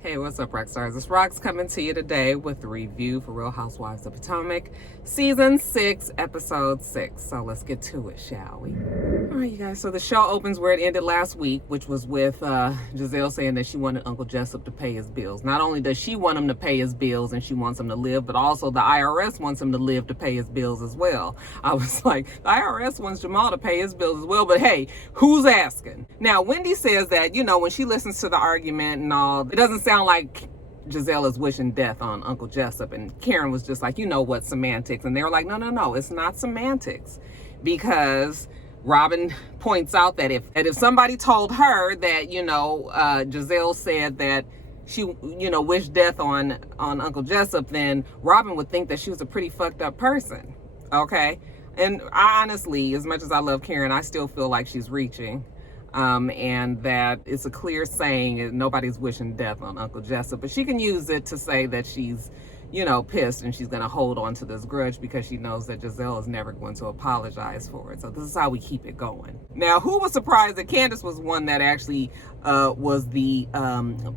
Hey, what's up, rock stars? It's Rox coming to you today with the review for Real Housewives of Potomac, Season 6, Episode 6. So let's get to it, shall we? All right, you guys. So the show opens where it ended last week, which was with Giselle saying that she wanted Uncle Jessup to pay his bills. Not only does she want him to pay his bills and she wants him to live, but also the IRS wants him to live to pay his bills as well. I was like, the IRS wants Jamal to pay his bills as well, but hey, who's asking? Now, Wendy says that, you know, when she listens to the argument and all, it doesn't sound like Giselle is wishing death on Uncle Jessup. And Karen was just like, you know what, semantics. And they were like, no, it's not semantics. Because Robin points out that if somebody told her that, you know, Giselle said that she, you know, wished death on Uncle Jessup, then Robin would think that she was a pretty fucked up person. Okay? And I honestly, as much as I love Karen, I still feel like she's reaching. And that it's a clear saying that nobody's wishing death on Uncle Jessup, but she can use it to say that she's, you know, pissed and she's going to hold on to this grudge because she knows that Giselle is never going to apologize for it. So this is how we keep it going. Now, who was surprised that Candace was one that actually was the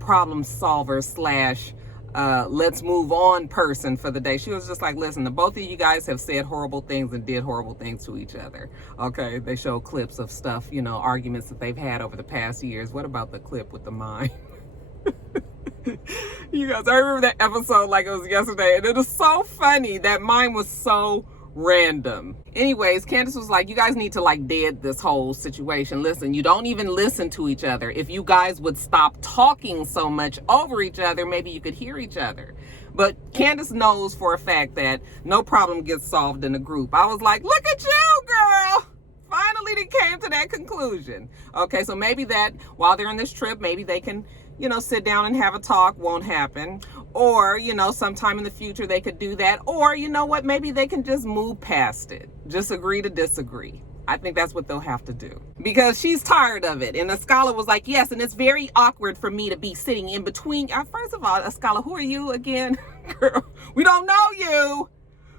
problem solver slash let's move on person for the day. She was just like, listen, the both of you guys have said horrible things and did horrible things to each other. Okay, they show clips of stuff, you know, arguments that they've had over the past years. What about the clip with the mime? You guys, I remember that episode like it was yesterday, and it was so funny. That mime was so random. Anyways, Candace was like, you guys need to like dead this whole situation. Listen, you don't even listen to each other. If you guys would stop talking so much over each other, maybe you could hear each other. But Candace knows for a fact that no problem gets solved in a group. I was like, look at you, girl. Finally, they came to that conclusion. Okay, so maybe that while they're on this trip, maybe they can, you know, sit down and have a talk. Won't happen. Or, you know, sometime in the future they could do that. Or, you know what, maybe they can just move past it. Just agree to disagree. I think that's what they'll have to do. Because she's tired of it. And Ascala was like, yes, and it's very awkward for me to be sitting in between. First of all, Ascala, who are you again? Girl, we don't know you.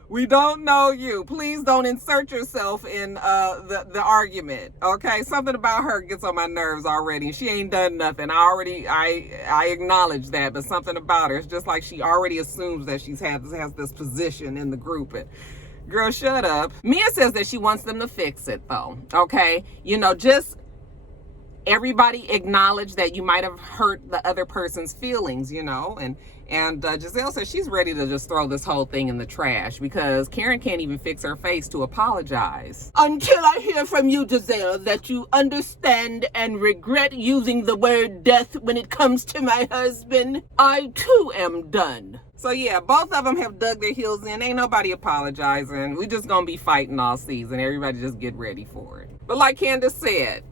We don't know you. Please don't insert yourself in the argument. Okay, something about her gets on my nerves already. She ain't done nothing. I acknowledge that, but something about her, it's just like she already assumes that she has this position in the group. And girl, shut up. Mia says that she wants them to fix it though. Okay, you know, just everybody acknowledge that you might have hurt the other person's feelings, you know, and Giselle says she's ready to just throw this whole thing in the trash because Karen can't even fix her face to apologize. Until I hear from you, Giselle, that you understand and regret using the word death when it comes to my husband, I too am done. So yeah, both of them have dug their heels in. Ain't nobody apologizing. We just gonna be fighting all season. Everybody just get ready for it. But like Candace said,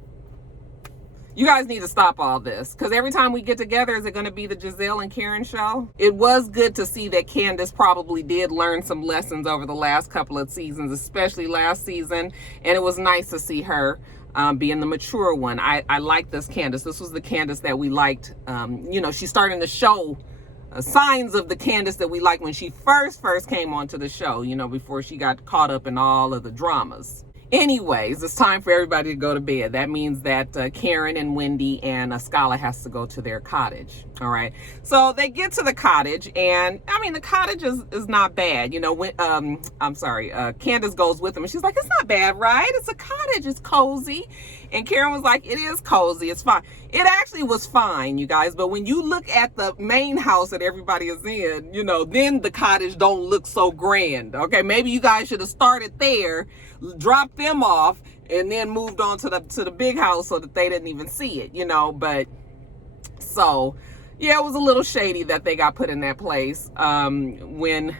you guys need to stop all this because every time we get together, is it going to be the Giselle and Karen show? It was good to see that Candace probably did learn some lessons over the last couple of seasons, especially last season. And it was nice to see her being the mature one. I like this Candace. This was the Candace that we liked. You know, she's starting to show signs of the Candace that we liked when she first came onto the show, you know, before she got caught up in all of the dramas. Anyways, it's time for everybody to go to bed. That means that Karen and Wendy and Ascala has to go to their cottage. All right. So they get to the cottage, and I mean, the cottage is not bad. You know, when Candace goes with them, and she's like, it's not bad, right? It's a cottage. It's cozy. And Karen was like, it is cozy. It's fine. It actually was fine, you guys. But when you look at the main house that everybody is in, you know, then the cottage don't look so grand. Okay, maybe you guys should have started there, dropped them off, and then moved on to the big house so that they didn't even see it, you know. But so yeah, it was a little shady that they got put in that place when,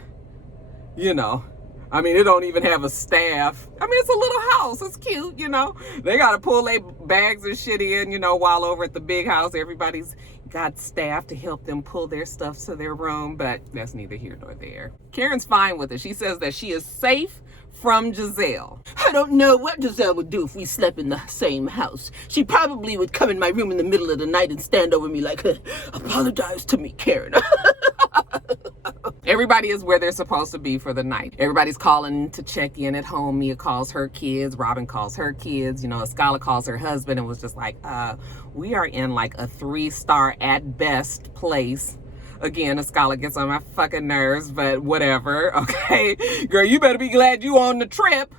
you know, I mean, it don't even have a staff. I mean, it's a little house. It's cute, you know. They got to pull their bags and shit in, you know, while over at the big house, everybody's got staff to help them pull their stuff to their room, but that's neither here nor there. Karen's fine with it. She says that she is safe from Giselle. I don't know what Giselle would do if we slept in the same house. She probably would come in my room in the middle of the night and stand over me like, apologize to me, Karen. Everybody is where they're supposed to be for the night. Everybody's calling to check in at home. Mia calls her kids. Robin calls her kids. You know, Escala calls her husband and was just like, we are in like a 3-star at best place. Again, Escala gets on my fucking nerves, but whatever, okay? Girl, you better be glad you on the trip.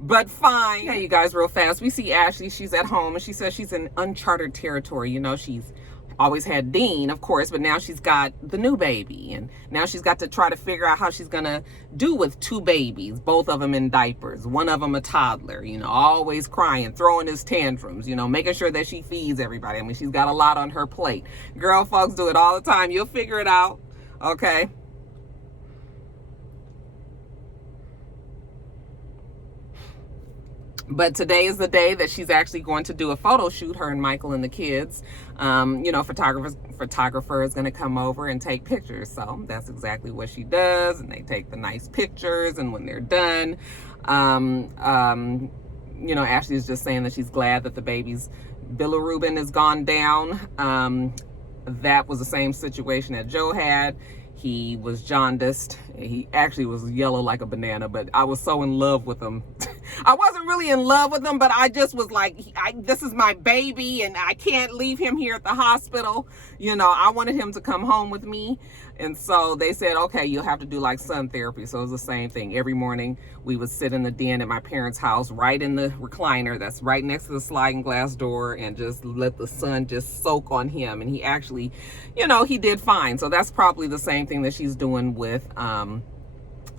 But fine. Hey, you guys, real fast. We see Ashley. She's at home, and she says she's in uncharted territory. You know, she's always had Dean, of course, but now she's got the new baby. And now she's got to try to figure out how she's going to do with 2 babies, both of them in diapers, one of them a toddler, you know, always crying, throwing his tantrums, you know, making sure that she feeds everybody. I mean, she's got a lot on her plate. Girl, folks do it all the time. You'll figure it out, okay? But today is the day that she's actually going to do a photo shoot, her and Michael and the kids. You know, photographer is going to come over and take pictures. So that's exactly what she does. And they take the nice pictures. And when they're done, you know, Ashley is just saying that she's glad that the baby's bilirubin has gone down. That was the same situation that Joe had. He was jaundiced. He actually was yellow like a banana, but I was so in love with him. I wasn't really in love with him, but I just was like, this is my baby and I can't leave him here at the hospital. You know, I wanted him to come home with me. And so they said, okay, you'll have to do like sun therapy. So it was the same thing. Every morning we would sit in the den at my parents' house, right in the recliner that's right next to the sliding glass door, and just let the sun just soak on him. And he actually, you know, he did fine. So that's probably the same thing that she's doing with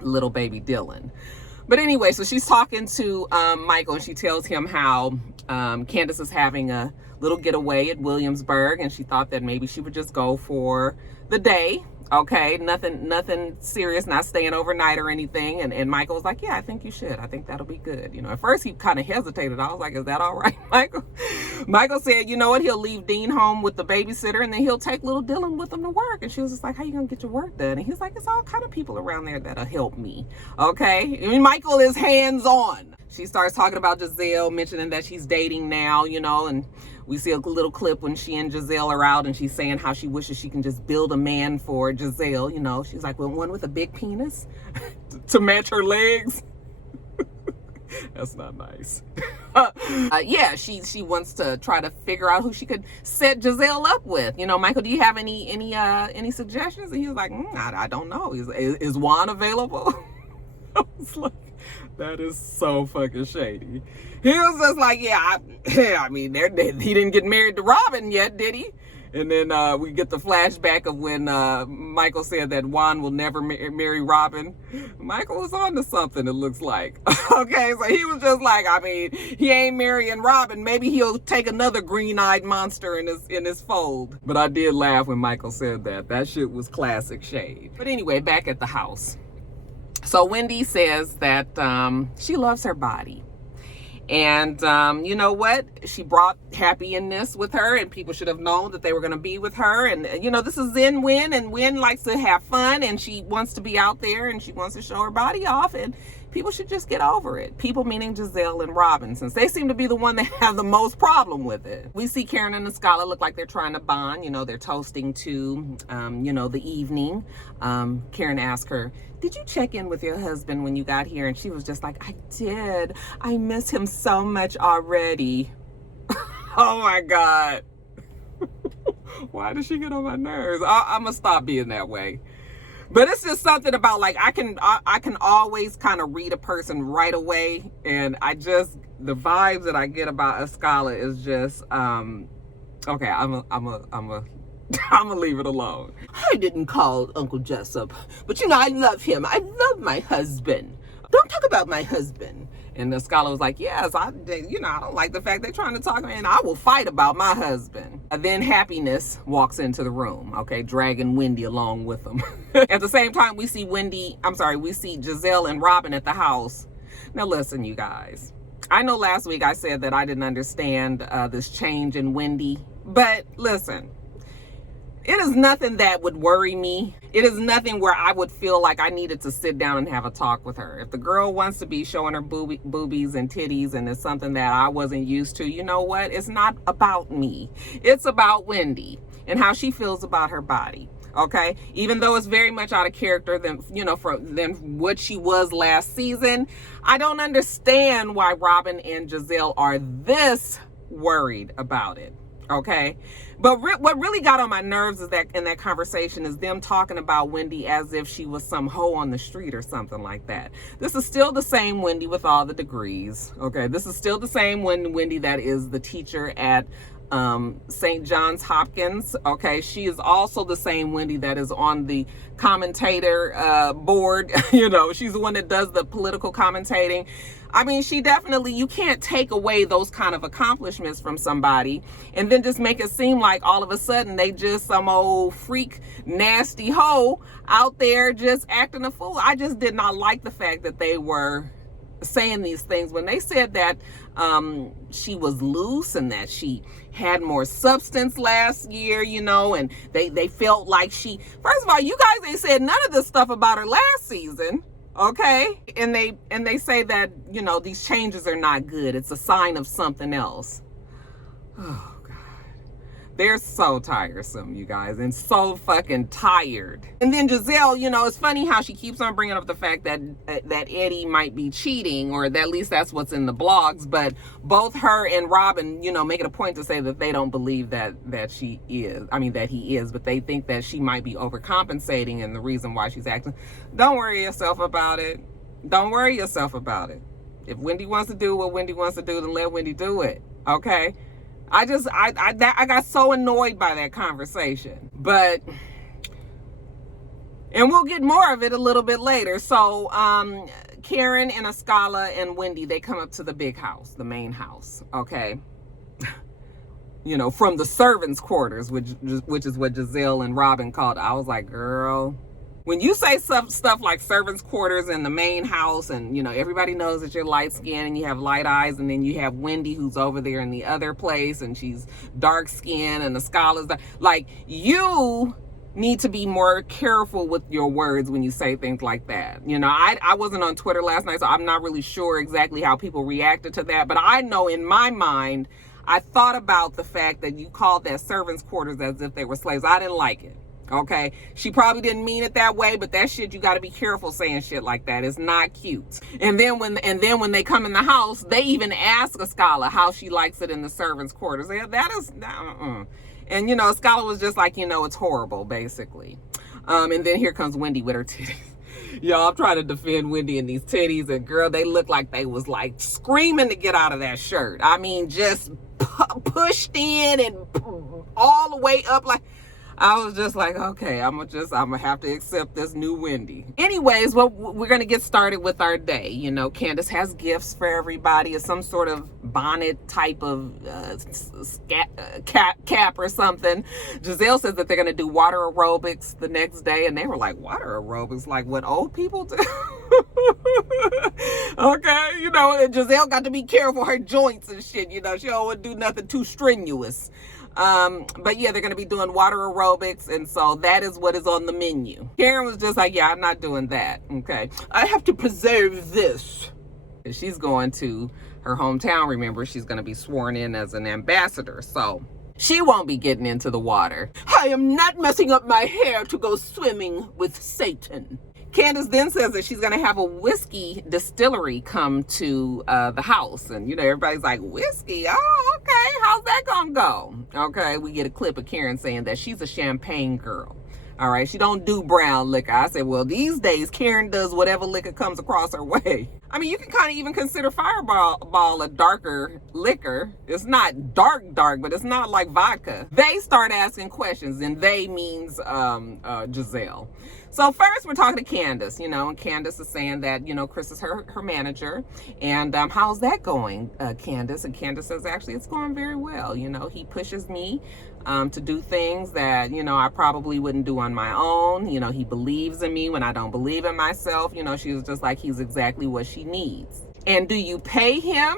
little baby Dylan. But anyway, so she's talking to Michael, and she tells him how Candace is having a little getaway at Williamsburg, and she thought that maybe she would just go for the day. Okay, nothing serious, not staying overnight or anything. And Michael was like, yeah, I think you should. I think that'll be good. You know, at first he kind of hesitated. I was like, is that all right, Michael? Michael said, you know what? He'll leave Dean home with the babysitter, and then he'll take little Dylan with him to work. And she was just like, how you gonna get your work done? And he's like, it's all kind of people around there that'll help me. Okay, I mean, Michael is hands-on. She starts talking about Giselle, mentioning that she's dating now, you know, and we see a little clip when she and Giselle are out, and she's saying how she wishes she can just build a man for Giselle. You know, she's like, well, one with a big penis to match her legs. That's not nice. Yeah, she wants to try to figure out who she could set Giselle up with. You know, Michael, do you have any suggestions? And he was like, I don't know. Is Juan available? I was like, that is so fucking shady. He was just like, yeah, I mean, he didn't get married to Robin yet, did he? And then we get the flashback of when Michael said that Juan will never marry Robin. Michael was on to something, it looks like. Okay, so he was just like, I mean, he ain't marrying Robin. Maybe he'll take another green-eyed monster in his fold. But I did laugh when Michael said that. That shit was classic shade. But anyway, back at the house. So Wendy says that she loves her body. And you know what? She brought happiness with her, and people should have known that they were going to be with her. And, you know, this is Zen Win, and Win likes to have fun, and she wants to be out there, and she wants to show her body off, and people should just get over it. People meaning Giselle and Robin, since they seem to be the one that have the most problem with it. We see Karen and Escala look like they're trying to bond. You know, they're toasting to, you know, the evening. Karen asked her, did you check in with your husband when you got here? And she was just like, I did. I miss him so much already. Oh my God. Why does she get on my nerves? I'm gonna stop being that way. But it's just something about, like, I can always kind of read a person right away, and the vibes that I get about Escala is just okay. I'm gonna leave it alone. I didn't call Uncle Jessup, but you know, I love him. I love my husband. Don't talk about my husband. And the scholar was like, yes, I don't like the fact they're trying to talk to me, and I will fight about my husband. And then Happiness walks into the room, okay, dragging Wendy along with them. At the same time, we see Giselle and Robin at the house. Now listen, you guys, I know last week I said that I didn't understand this change in Wendy, but listen, it is nothing that would worry me. It is nothing where I would feel like I needed to sit down and have a talk with her. If the girl wants to be showing her boobies and titties, and it's something that I wasn't used to, you know what? It's not about me. It's about Wendy and how she feels about her body. Okay, even though it's very much out of character than than what she was last season, I don't understand why Robin and Giselle are this worried about it. Okay, but what really got on my nerves is that in that conversation is them talking about Wendy as if she was some hoe on the street or something like that. This is still the same Wendy with all the degrees. Okay, this is still the same Wendy that is the teacher at St. John's Hopkins. Okay, she is also the same Wendy that is on the commentator board. She's the one that does the political commentating. I mean, she definitely, you can't take away those kind of accomplishments from somebody and then just make it seem like all of a sudden they just some old freak nasty hoe out there just acting a fool. I just did not like the fact that they were saying these things when they said that she was loose and that she had more substance last year, and they felt like first of all, you guys ain't said none of this stuff about her last season. Okay, and they say that these changes are not good. It's a sign of something else. Oh God, they're so tiresome, you guys, and so fucking tired. And then Giselle, it's funny how she keeps on bringing up the fact that Eddie might be cheating, or at least that's what's in the blogs. But both her and Robin, make it a point to say that they don't believe that he is, but they think that she might be overcompensating, and the reason why she's acting. Don't worry yourself about it. Don't worry yourself about it. If Wendy wants to do what Wendy wants to do, then let Wendy do it. Okay. I got so annoyed by that conversation, and we'll get more of it a little bit later. So, Karen and Askala and Wendy, they come up to the big house, the main house. Okay. From the servants' quarters, which is what Giselle and Robin called it. I was like, girl, when you say stuff like servants' quarters in the main house, and everybody knows that you're light skinned and you have light eyes, and then you have Wendy who's over there in the other place and she's dark skinned, and the scholars, like, you need to be more careful with your words when you say things like that. I wasn't on Twitter last night, so I'm not really sure exactly how people reacted to that, but I know in my mind, I thought about the fact that you called that servants' quarters as if they were slaves. I didn't like it. Okay, she probably didn't mean it that way, but that shit, you got to be careful saying shit like that. It's not cute. And then when they come in the house, they even ask Askala how she likes it in the servants' quarters. That is, and Askala was just like, it's horrible, basically. And then here comes Wendy with her titties. Y'all, I'm trying to defend Wendy and these titties, and girl, they look like they was like screaming to get out of that shirt. I mean, just pushed in and all the way up, like. I was just like, okay, I'm gonna have to accept this new Wendy. Anyways, well, we're gonna get started with our day. Candace has gifts for everybody. It's some sort of bonnet type of cap or something. Giselle says that they're gonna do water aerobics the next day, and they were like, water aerobics, like what old people do. Okay, and Giselle got to be careful her joints and shit. She don't want to do nothing too strenuous. But yeah, they're going to be doing water aerobics, and so that is what is on the menu. Karen was just like, yeah, I'm not doing that. Okay, I have to preserve this. And she's going to her hometown. Remember, she's going to be sworn in as an ambassador, so she won't be getting into the water. I am not messing up my hair to go swimming with Satan. Candace then says that she's going to have a whiskey distillery come to the house. And, everybody's like, whiskey? Oh, okay. How's that going to go? Okay, we get a clip of Karen saying that she's a champagne girl. All right, she don't do brown liquor. I said, well, these days, Karen does whatever liquor comes across her way. I mean, you can kind of even consider Fireball a darker liquor. It's not dark, but it's not like vodka. They start asking questions, and they means Giselle. So first, we're talking to Candace, and Candace is saying that, Chris is her manager. And how's that going, Candace? And Candace says, actually, it's going very well. He pushes me to do things that, I probably wouldn't do on my own. He believes in me when I don't believe in myself. She was just like, he's exactly what she needs. And do you pay him?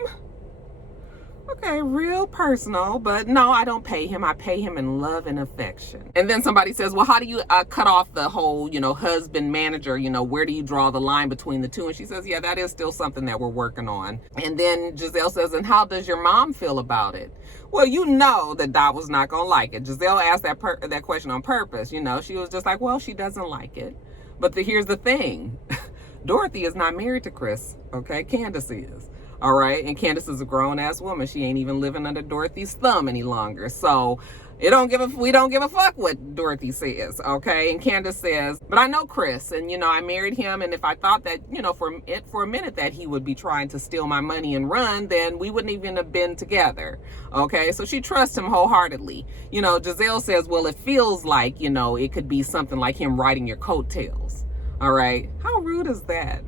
Okay, real personal, but no, I don't pay him. I pay him in love and affection. And then somebody says, well, how do you cut off the whole, husband manager, where do you draw the line between the two? And she says, yeah, that is still something that we're working on. And then Giselle says, and how does your mom feel about it? Well, you know that Dot was not going to like it. Giselle asked that question on purpose. She was just like, well, she doesn't like it. But here's the thing. Dorothy is not married to Chris, okay? Candace is. All right, and Candace is a grown-ass woman. She ain't even living under Dorothy's thumb any longer. So we don't give a fuck what Dorothy says, okay? And Candace says, but I know Chris, and I married him, and if I thought that, for a minute that he would be trying to steal my money and run, then we wouldn't even have been together, okay? So she trusts him wholeheartedly. Giselle says, well, it feels like, it could be something like him riding your coattails, all right? How rude is that?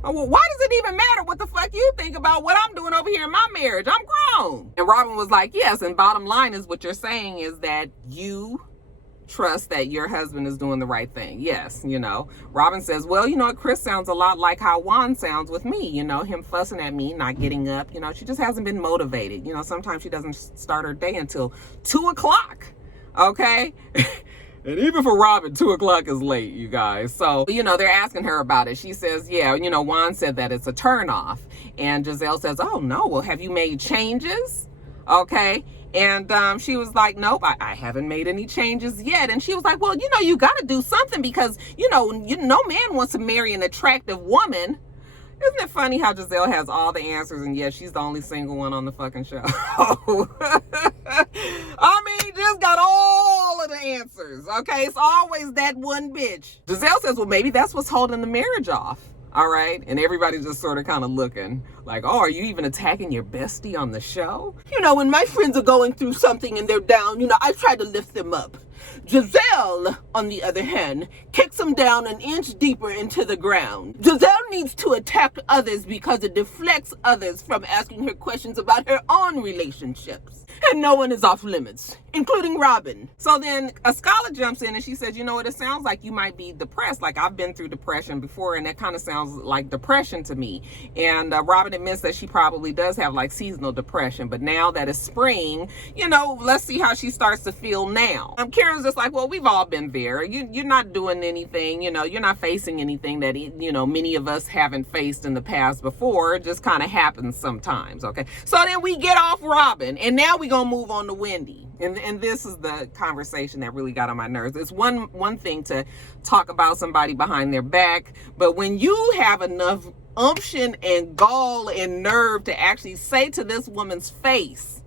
Well, why does it even matter what the fuck you think about what I'm doing over here in my marriage? I'm grown. And Robin was like, yes, and bottom line is what you're saying is that you trust that your husband is doing the right thing. Yes, Robin says, well, Chris sounds a lot like how Juan sounds with me, him fussing at me, not getting up. She just hasn't been motivated. Sometimes she doesn't start her day until 2:00. Okay. And even for Robin, 2:00 is late, you guys. So, they're asking her about it. She says, yeah, Juan said that it's a turnoff. And Giselle says, oh, no, well, have you made changes? Okay. And she was like, nope, I haven't made any changes yet. And she was like, well, you got to do something because, no man wants to marry an attractive woman. Isn't it funny how Giselle has all the answers and yet she's the only single one on the fucking show? I mean, just got all of the answers, okay? It's always that one bitch. Giselle says, well, maybe that's what's holding the marriage off, all right? And everybody's just sort of kind of looking like, oh, are you even attacking your bestie on the show? When my friends are going through something and they're down, I try to lift them up. Giselle, on the other hand, kicks them down an inch deeper into the ground. Giselle needs to attack others because it deflects others from asking her questions about her own relationships. And no one is off limits, including Robin. So then a scholar jumps in and she says, what, it sounds like you might be depressed. Like I've been through depression before and that kind of sounds like depression to me. And Robin admits that she probably does have like seasonal depression, but now that it's spring, let's see how she starts to feel now. Karen's just like, well, we've all been there. You're not doing anything, you're not facing anything that, many of us haven't faced in the past before. It just kind of happens sometimes, okay? So then we get off Robin and now we gonna move on to Wendy. And this is the conversation that really got on my nerves. It's one thing to talk about somebody behind their back, but when you have enough umption and gall and nerve to actually say to this woman's face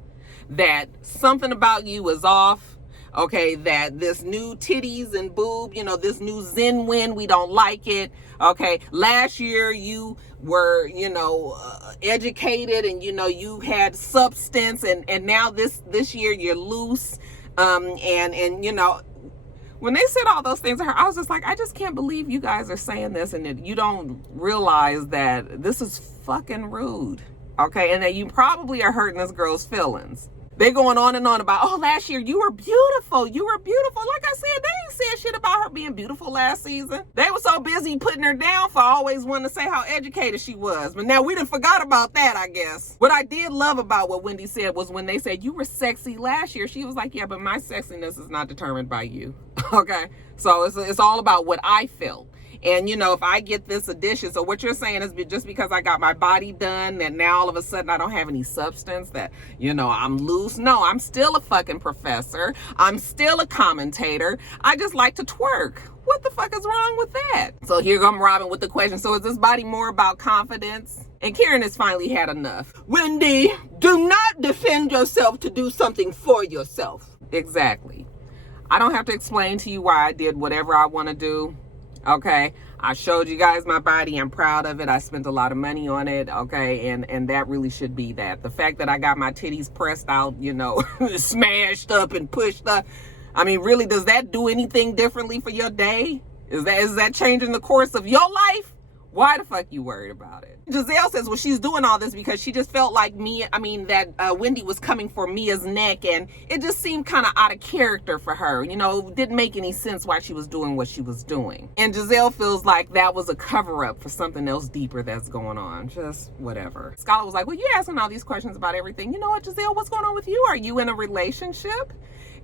that something about you is off, okay, that this new titties and boob, this new Zen win, we don't like it, okay, last year you were, educated and, you had substance and now this year you're loose, when they said all those things to her, I was just like, I just can't believe you guys are saying this and that you don't realize that this is fucking rude, okay, and that you probably are hurting this girl's feelings. They going on and on about, oh, last year you were beautiful. You were beautiful. Like I said, they ain't said shit about her being beautiful last season. They were so busy putting her down for always wanting to say how educated she was. But now we done forgot about that, I guess. What I did love about what Wendy said was when they said you were sexy last year, she was like, yeah, but my sexiness is not determined by you. Okay. So it's all about what I felt. And, if I get this addition, so what you're saying is just because I got my body done, that now all of a sudden I don't have any substance, that, I'm loose. No, I'm still a fucking professor. I'm still a commentator. I just like to twerk. What the fuck is wrong with that? So here comes Robin with the question. So is this body more about confidence? And Karen has finally had enough. Wendy, do not defend yourself to do something for yourself. Exactly. I don't have to explain to you why I did whatever I want to do. Okay, I showed you guys my body. I'm proud of it. I spent a lot of money on it. Okay, and that really should be that. The fact that I got my titties pressed out, smashed up and pushed up. I mean, really, does that do anything differently for your day? Is that changing the course of your life Why the fuck you worried about it? Giselle says, well, she's doing all this because she just felt like Wendy was coming for Mia's neck, and it just seemed kind of out of character for her. You know, it didn't make any sense why she was doing what she was doing. And Giselle feels like that was a cover-up for something else deeper that's going on. Just whatever. Skylar was like, well, you're asking all these questions about everything. You know what, Giselle, what's going on with you? Are you in a relationship?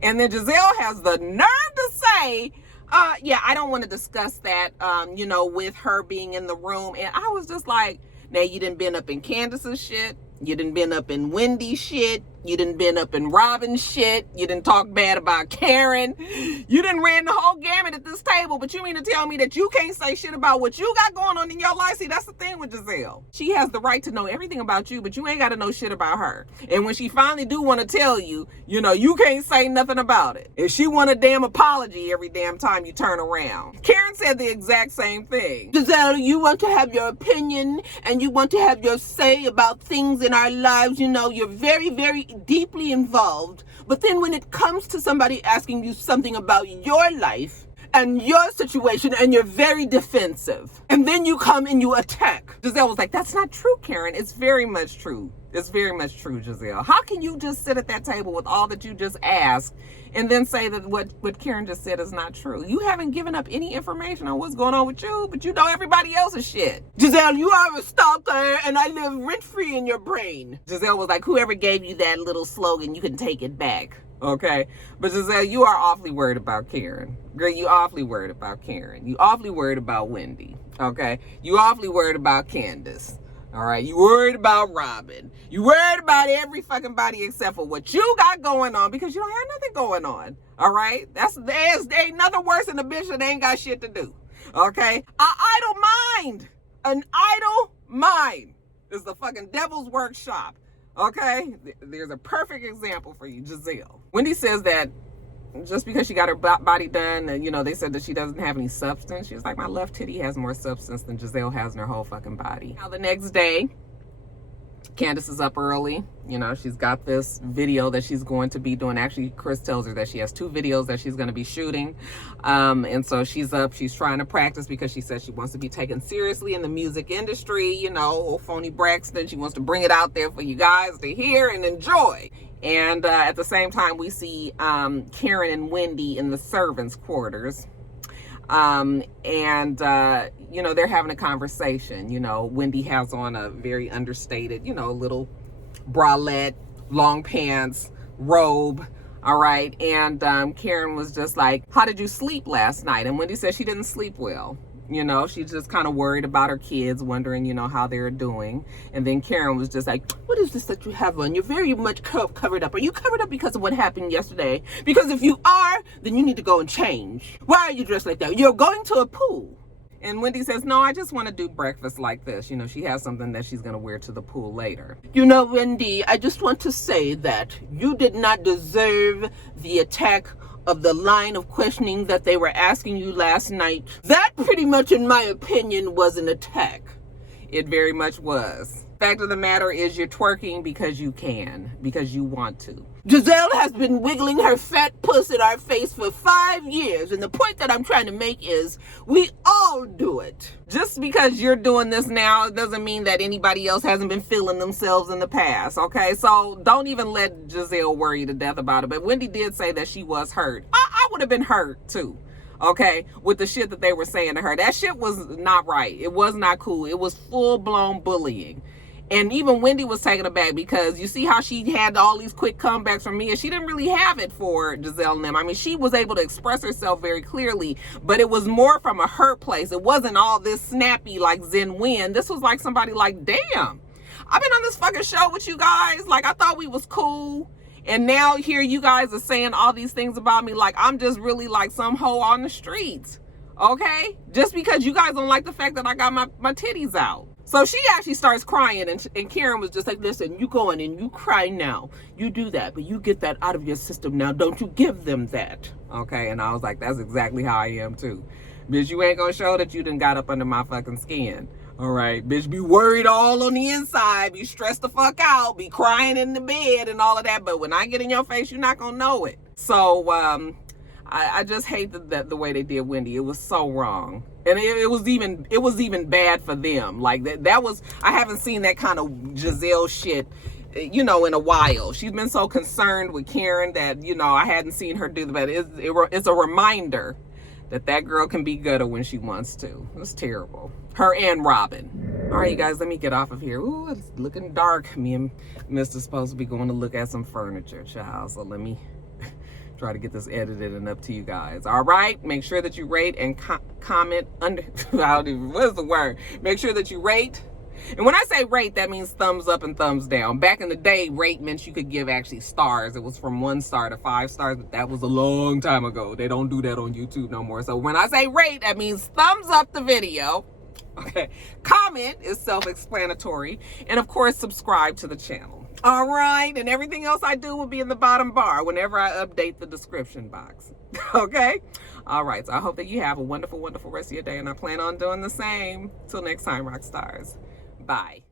And then Giselle has the nerve to say, yeah, I don't want to discuss that, with her being in the room. And I was just like, now you done been up in Candace's shit. You done been up in Wendy's shit. You done been up in Robin's shit. You done talked bad about Karen. You done ran the whole gamut at this table, but you mean to tell me that you can't say shit about what you got going on in your life? See, that's the thing with Giselle. She has the right to know everything about you, but you ain't got to know shit about her. And when she finally do want to tell you, you can't say nothing about it. And she want a damn apology every damn time you turn around. Karen said the exact same thing. Giselle, you want to have your opinion and you want to have your say about things in our lives. You're very, very deeply involved. But then when it comes to somebody asking you something about your life and your situation, and you're very defensive, and then you come and you attack. Giselle was like, that's not true, Karen. It's very much true. It's very much true, Giselle. How can you just sit at that table with all that you just asked and then say that what Karen just said is not true? You haven't given up any information on what's going on with you, but you know everybody else's shit. Giselle, you are a stalker, and I live rent-free in your brain. Giselle was like, whoever gave you that little slogan, you can take it back. Okay, but Giselle, you are awfully worried about Karen. Girl, you awfully worried about Karen. You awfully worried about Wendy. Okay, you awfully worried about Candace. All right, you worried about Robin. You worried about every fucking body except for what you got going on, because you don't have nothing going on. All right, there ain't nothing worse than a bitch that ain't got shit to do. Okay, an idle mind is the fucking devil's workshop. Okay, there's a perfect example for you, Giselle. Wendy says that just because she got her body done, and they said that she doesn't have any substance. She was like, my left titty has more substance than Giselle has in her whole fucking body. Now the next day, Candace is up early. She's got this video that she's going to be doing. Actually, Chris tells her that she has 2 videos that she's going to be shooting. And so she's up. She's trying to practice because she says she wants to be taken seriously in the music industry. Old phony Braxton. She wants to bring it out there for you guys to hear and enjoy. And at the same time, we see Karen and Wendy in the servants' quarters. They're having a conversation. Wendy has on a very understated, little bralette, long pants, robe. All right. And Karen was just like, how did you sleep last night? And Wendy said she didn't sleep well. She's just kind of worried about her kids, wondering, how they're doing. And then Karen was just like, what is this that you have on? You're very much covered up. Are you covered up because of what happened yesterday? Because if you are, then you need to go and change. Why are you dressed like that? You're going to a pool. And Wendy says, no, I just want to do breakfast like this. She has something that she's going to wear to the pool later. Wendy, I just want to say that you did not deserve the attack of the line of questioning that they were asking you last night. That pretty much, in my opinion, was an attack. It very much was. Fact of the matter is, you're twerking because you can, because you want to. Giselle has been wiggling her fat puss in our face for 5 years, and the point that I'm trying to make is we all do it. Just because you're doing this now doesn't mean that anybody else hasn't been feeling themselves in the past, okay? So don't even let Giselle worry you to death about it. But Wendy did say that she was hurt. I would have been hurt too, okay, with the shit that they were saying to her. That shit was not right. It was not cool. It was full-blown bullying. And even Wendy was taken aback because you see how she had all these quick comebacks from Mia. She didn't really have it for Giselle and them. I mean, she was able to express herself very clearly, but it was more from a hurt place. It wasn't all this snappy like Zen Win. This was like somebody like, damn, I've been on this fucking show with you guys. Like, I thought we was cool. And now here you guys are saying all these things about me like I'm just really like some hoe on the streets. Okay? Just because you guys don't like the fact that I got my titties out. So she actually starts crying, and Karen was just like, listen, you go in and you cry now. You do that, but you get that out of your system now. Don't you give them that. Okay, and I was like, that's exactly how I am too. Bitch, you ain't gonna show that you done got up under my fucking skin. All right, bitch, be worried all on the inside, be stressed the fuck out, be crying in the bed and all of that. But when I get in your face, you're not gonna know it. So, I just hate the way they did Wendy. It was so wrong, and it was even bad for them. Like that was, I haven't seen that kind of Giselle shit, you know, in a while. She's been so concerned with Karen that, you know, I hadn't seen her do that. But it's a reminder that girl can be gooder when she wants to. It's terrible. Her and Robin. All right, you guys, let me get off of here. Ooh, it's looking dark. Me and Mr. supposed to be going to look at some furniture, child. So let me try to get this edited and up to you guys. All right, make sure that you rate and comment under. What is the word? Make sure that you rate. And when I say rate, that means thumbs up and thumbs down. Back in the day, rate meant you could give actually stars. It was from 1 star to 5 stars, but that was a long time ago. They don't do that on YouTube no more. So when I say rate, that means thumbs up the video. Okay. Comment is self-explanatory. And of course, subscribe to the channel. All right. And everything else I do will be in the bottom bar whenever I update the description box. Okay. All right. So I hope that you have a wonderful, wonderful rest of your day. And I plan on doing the same. Till next time, rock stars. Bye.